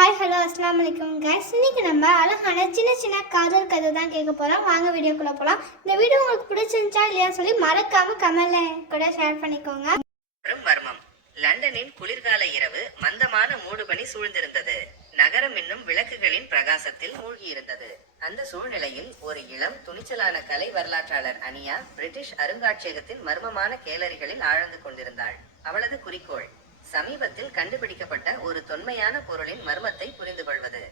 Hi hello அஸ்லாம் வலைக்கம் guys இன்றைக்கி நம்ம அழகான சின்ன சின்ன காதல் கதை தான் கேட்க போகிறோம் வாங்க வீடியோக்குள்ளே போகலாம் இந்த வீடியோ உங்களுக்கு பிடிச்சிருந்துச்சா இல்லையா சொல்லி மறக்காமல் கமல்ல கூட ஷேர் பண்ணிக்கோங்க. மர்மம் லண்டனின் குளிர்கால இரவு மந்தமான மூடுபனி சூழ்ந்திருந்தது. நகரம் இன்னும் விளக்குகளின் பிரகாசத்தில் மூழ்கியிருந்தது. அந்த சூழ்நிலையில் ஒரு இளம் துணிச்சலான கலை வரலாற்றாளர் அனியா பிரிட்டிஷ் அருங்காட்சியகத்தின் மர்மமான கேலரிகளில் ஆழ்ந்து கொண்டிருந்தாள். அவளது குறிக்கோள் சமீபத்தில் கண்டுபிடிக்கப்பட்ட ஒரு தொன்மையான பொருளின் மர்மத்தை புரிந்து கொள்வது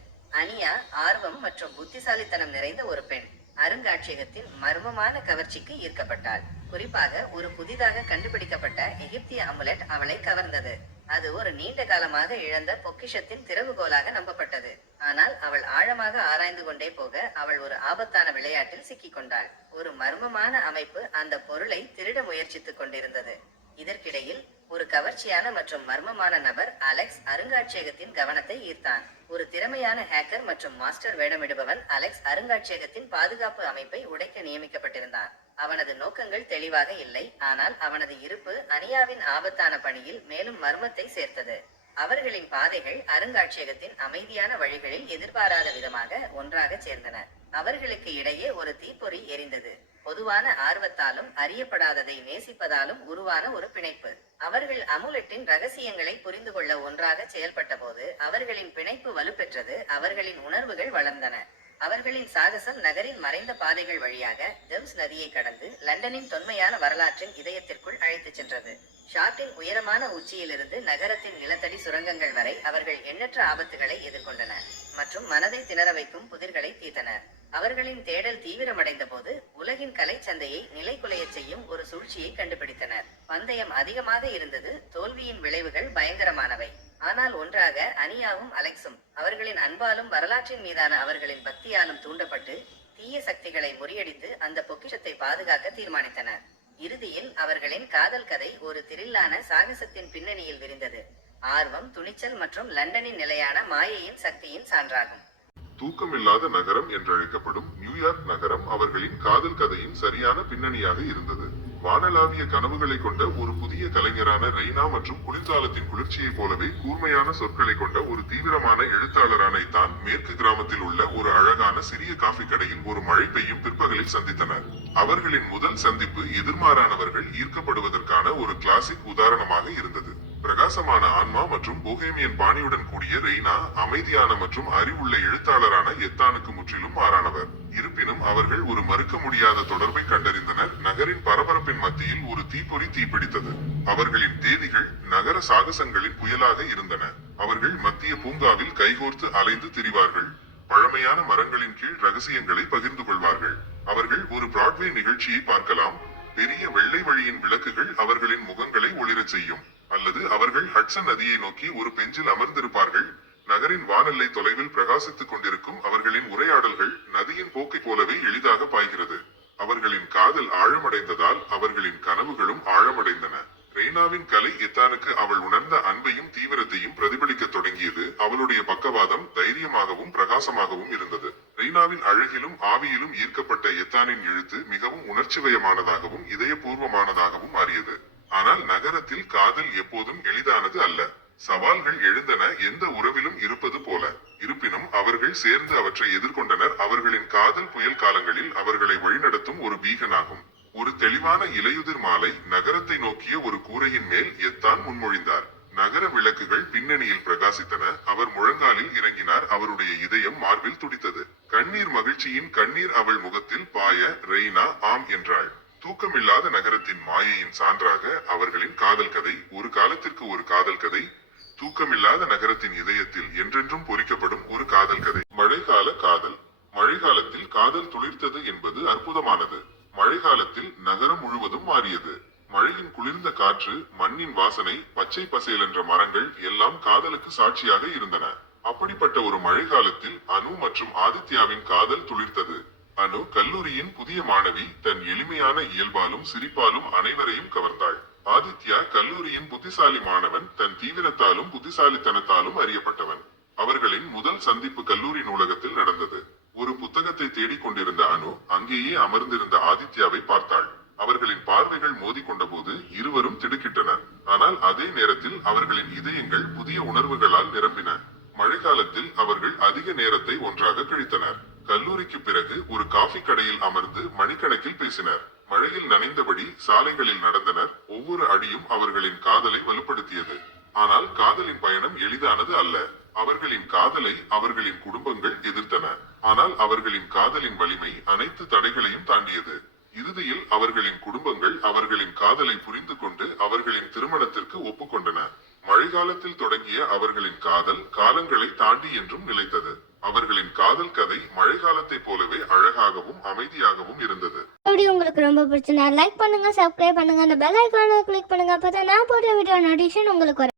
அனியா ஆர்வம் மற்றும் புத்திசாலித்தனம் நிறைந்த ஒரு பெண். அருங்காட்சியகத்தின் மர்மமான கவர்ச்சிக்கு ஈர்க்கப்பட்டாள். குறிப்பாக ஒரு புதிதாக கண்டுபிடிக்கப்பட்ட எகிப்திய அமுலெட் அவளை கவர்ந்தது. அது ஒரு நீண்ட காலமாக இழந்த பொக்கிஷத்தின் திறவுகோலாக நம்பப்பட்டது. ஆனால் அவள் ஆழமாக ஆராய்ந்து கொண்டே போக அவள் ஒரு ஆபத்தான விளையாட்டில் சிக்கிக் கொண்டாள் ஒரு மர்மமான அமைப்பு அந்த பொருளை திருட முயற்சித்துக் கொண்டிருந்தது. இதற்கிடையில் ஒரு கவர்ச்சியான மற்றும் மர்மமான நபர் அலெக்ஸ் அருங்காட்சியகத்தின் கவனத்தை ஈர்த்தான் ஒரு திறமையான ஹேக்கர் மற்றும் மாஸ்டர் வேடமிடுபவன் அலெக்ஸ் அருங்காட்சியகத்தின் பாதுகாப்பு அமைப்பை உடைக்க நியமிக்கப்பட்டிருந்தான் அவனது நோக்கங்கள் தெளிவாக இல்லை ஆனால் அவனது இருப்பு அனியாவின் ஆபத்தான பணியில் மேலும் மர்மத்தை சேர்த்தது. அவர்களின் பாதைகள் அருங்காட்சியகத்தின் அமைதியான வழிகளில் எதிர்பாராத விதமாக ஒன்றாக சேர்ந்தன. அவர்களுக்கு இடையே ஒரு தீப்பொறி எரிந்தது. பொதுவான ஆர்வத்தாலும் அறியப்படாததை நேசிப்பதாலும் உருவான ஒரு பிணைப்பு. அவர்கள் அமுலெட்டின் ரகசியங்களை புரிந்து கொள்ள ஒன்றாக செயல்பட்ட போது அவர்களின் பிணைப்பு வலுப்பெற்றது அவர்களின் உணர்வுகள் வளர்ந்தன. அவர்களின் சாகசம் நகரின் மறைந்த பாதைகள் வழியாக தெம்ஸ் நதியை கடந்து லண்டனின் தொன்மையான வரலாற்றின் இதயத்திற்குள் அழைத்துச் சென்றது. ஷாட்டின் உயரமான உச்சியிலிருந்து நகரத்தின் நிலத்தடி சுரங்கங்கள் வரை அவர்கள் எண்ணற்ற ஆபத்துகளை எதிர்கொண்டனர். மற்றும் மனதை திணற வைக்கும் புதிர்களை தீர்த்தனர் அவர்களின் தேடல் தீவிரமடைந்த போது உலகின் கலை சந்தையை நிலைகுலையச் செய்யும் ஒரு சூழ்ச்சியை கண்டுபிடித்தனர். பந்தயம் அதிகமாக இருந்தது தோல்வியின் விளைவுகள் பயங்கரமானவை. ஆனால் ஒன்றாக அனியாவும் அலெக்ஸும் அவர்களின் அன்பாலும் வரலாற்றின் மீதான அவர்களின் பக்தியாலும் தூண்டப்பட்டு தீய சக்திகளை முறியடித்து அந்த பொக்கிஷத்தை பாதுகாக்க தீர்மானித்தனர். இறுதியில் அவர்களின் காதல் கதை ஒரு திரில்லான சாகசத்தின் பின்னணியில் விரிந்தது. ஆர்வம் துணிச்சல் மற்றும் லண்டனின் நிலையான மாயையின் சக்தியின் சான்றாகும். தூக்கமில்லாத நகரம் என்றழைக்கப்படும் நியூயார்க் நகரம் அவர்களின் காதல் கதையின் சரியான பின்னணியாக இருந்தது. வானலாவிய கனவுகளை கொண்ட ஒரு புதிய கலைஞரான ரெய்னா மற்றும் குளிர்காலத்தின் குளிர்ச்சியைப் போலவே கூர்மையான சொற்களை கொண்ட ஒரு தீவிரமான எழுத்தாளரான தான் மேற்கு கிராமத்தில் உள்ள ஒரு அழகான சிறிய காஃபி கடையில் ஒரு மழை பெய்யும் பிற்பகலில் சந்தித்தனர். அவர்களின் முதல் சந்திப்பு எதிர்மாறானவர்கள் ஈர்க்கப்படுவதற்கான ஒரு கிளாசிக் உதாரணமாக இருந்தது. பிரகாசமான ஆன்மா மற்றும் போஹேமியன் பாணியுடன் கூடிய ரெய்னா அமைதியான மற்றும் அறிவுள்ள எழுத்தாளரான எத்தானுக்கு முற்றிலும் மாறானவர். இருப்பினும் அவர்கள் ஒரு மறுக்க முடியாத தொடர்பை கண்டறிந்தனர். நகரின் பரபரப்பின் மத்தியில் ஒரு தீப்பொறி தீப்பிடித்தது. அவர்களின் தேதிகள் நகர சாகசங்களின் புயலாக இருந்தன. அவர்கள் மத்திய பூங்காவில் கைகோர்த்து அலைந்து திரிவார்கள். பழமையான மரங்களின் கீழ் ரகசியங்களை பகிர்ந்து கொள்வார்கள். அவர்கள் ஒரு பிராட்வே நிகழ்ச்சியை பார்க்கலாம். பெரிய வெள்ளை வழியின் விளக்குகள் அவர்களின் முகங்களை ஒளிரச் செய்யும். அல்லது அவர்கள் ஹட்சன் நதியை நோக்கி ஒரு பெஞ்சில் அமர்ந்திருப்பார்கள். நகரின் வானல்லை தொலைவில் பிரகாசித்துக் கொண்டிருக்கும் அவர்களின் உரையாடல்கள் நதியின் போக்கைப் போலவே எளிதாக பாய்கிறது. அவர்களின் காதல் ஆழமடைந்ததால் அவர்களின் கனவுகளும் ஆழமடைந்தன. ரெய்னாவின் கலை எத்தானுக்கு அவள் உணர்ந்த அன்பையும் தீவிரத்தையும் பிரதிபலிக்க தொடங்கியது அவளுடைய பக்கவாதம் தைரியமாகவும் பிரகாசமாகவும் இருந்தது. ரெய்னாவின் அழகிலும் ஆவியிலும் ஈர்க்கப்பட்ட எத்தானின் எழுத்து மிகவும் உணர்ச்சிவயமானதாகவும் இதயபூர்வமானதாகவும் மாறியது. ஆனால் நகரத்தில் காதல் எப்போதும் எளிதானது அல்ல. சவால்கள் எழுந்தன எந்த உறவிலும் இருப்பது போல. இருப்பினும் அவர்கள் சேர்ந்து அவற்றை எதிர்கொண்டனர். அவர்களின் காதல் புயல் காலங்களில் அவர்களை வழிநடத்தும் ஒரு பீகனாகும். ஒரு தெளிவான இலையுதிர் மாலை நகரத்தை நோக்கிய ஒரு கூரையின் மேல் எத்தான் முன்மொழிந்தார். நகர விளக்குகள் பின்னணியில் பிரகாசித்தன. அவர் முழங்காலில் இறங்கினார். அவருடைய இதயம் மார்பில் துடித்தது. கண்ணீர் மகிழ்ச்சியின் கண்ணீர் அவள் முகத்தில் பாய ரெய்னா ஆம் என்றாள். தூக்கமில்லாத நகரத்தின் மாயையின் சான்றாக அவர்களின் காதல் கதை ஒரு காலத்திற்கு ஒரு காதல் கதை தூக்கமில்லாத நகரத்தின் இதயத்தில் என்றென்றும் பொறிக்கப்படும் ஒரு காதல் கதை. மழைக்கால காதல் மழைக்காலத்தில் காதல் துளிர்த்தது என்பது அற்புதமானது. மழைக்காலத்தில் நகரம் முழுவதும் மாறியது. மழையின் குளிர்ந்த காற்று மண்ணின் வாசனை பச்சை பசேல் என்ற மரங்கள் எல்லாம் காதலுக்கு சாட்சியாக இருந்தன. அப்படிப்பட்ட ஒரு மழைக்காலத்தில் அனு மற்றும் ஆதித்யாவின் காதல் துளிர்த்தது. அனு கல்லூரியின் புதிய மாணவி தன் எளிமையான இயல்பாலும் சிரிப்பாலும் அனைவரையும் கவர்ந்தாள். ஆதித்யா கல்லூரியின் புத்திசாலி மாணவன் தன் தீவிரத்தாலும் புத்திசாலித்தனத்தாலும் அறியப்பட்டவன். அவர்களின் முதல் சந்திப்பு கல்லூரி நூலகத்தில் நடந்தது. ஒரு புத்தகத்தை தேடிக் கொண்டிருந்த அனு அங்கேயே அமர்ந்திருந்த ஆதித்யாவை பார்த்தாள். அவர்களின் பார்வைகள் மோதி போது இருவரும் திடுக்கிட்டனர். ஆனால் அதே நேரத்தில் அவர்களின் இதயங்கள் புதிய உணர்வுகளால் நிரம்பின. மழைக்காலத்தில் அவர்கள் அதிக நேரத்தை ஒன்றாக கழித்தனர். கல்லூரிக்கு பிறகு ஒரு காஃபி கடையில் அமர்ந்து மணிக்கணக்கில் பேசினர். மழையில் நனைந்தபடி சாலைகளில் நடந்தனர். ஒவ்வொரு அடியும் அவர்களின் காதலை வலுப்படுத்தியது. ஆனால் காதலின் பயணம் எளிதானது அல்ல. அவர்களின் காதலை அவர்களின் குடும்பங்கள் எதிர்த்தன. ஆனால் அவர்களின் காதலின் வலிமை அனைத்து தடைகளையும் தாண்டியது. இறுதியில் அவர்களின் குடும்பங்கள் அவர்களின் காதலை புரிந்து கொண்டு அவர்களின் திருமணத்திற்கு ஒப்புக்கொண்டன. மழைக்காலத்தில் தொடங்கிய அவர்களின் காதல் காலங்களை தாண்டி என்றும் நிலைத்தது. அவர்களின் காதல் கதை மழை காலத்தை போலவே அழகாகவும் அமைதியாகவும் இருந்தது. வீடியோ உங்களுக்கு ரொம்ப பிடிச்சிருந்தா லைக் பண்ணுங்க சப்ஸ்கிரைப் பண்ணுங்க அந்த பெல் ஐக்கானை கிளிக் பண்ணுங்க. அப்பதான் நான் போடுற வீடியோ நோட்டிஃபிகேஷன் உங்களுக்கு வரும்.